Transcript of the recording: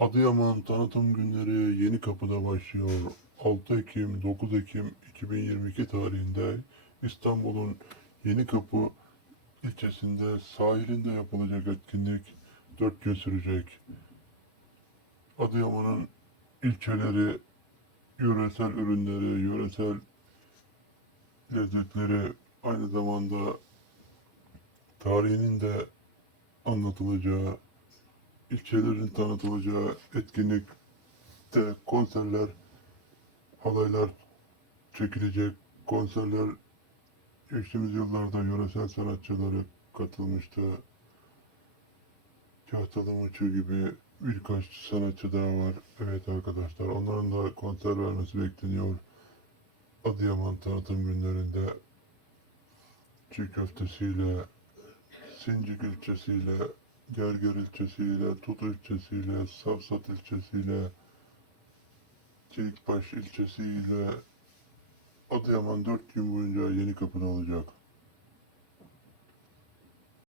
Adıyaman tanıtım günleri Yeni Kapı'da başlıyor. 6 Ekim 9 Ekim 2022 tarihinde İstanbul'un Yeni Kapı ilçesinde sahilinde yapılacak etkinlik 4 gün sürecek. Adıyaman'ın ilçeleri, yöresel ürünleri, yöresel lezzetleri aynı zamanda tarihinin de anlatılacağı ilçelerin tanıtılacağı etkinlikte konserler, halaylar çekilecek. Konserler geçtiğimiz yıllarda yöresel sanatçıları katılmıştı. Kahtalı Mıçı gibi birkaç sanatçı daha var. Evet arkadaşlar onların da konser vermesi bekleniyor. Adıyaman tanıtım günlerinde çiğ köftesiyle, Sincik ilçesiyle, Gerger ilçesiyle, Tut ilçesiyle, Savsat ilçesiyle, Çelikbaş ilçesiyle Adıyaman 4 gün boyunca yeni kapıda olacak.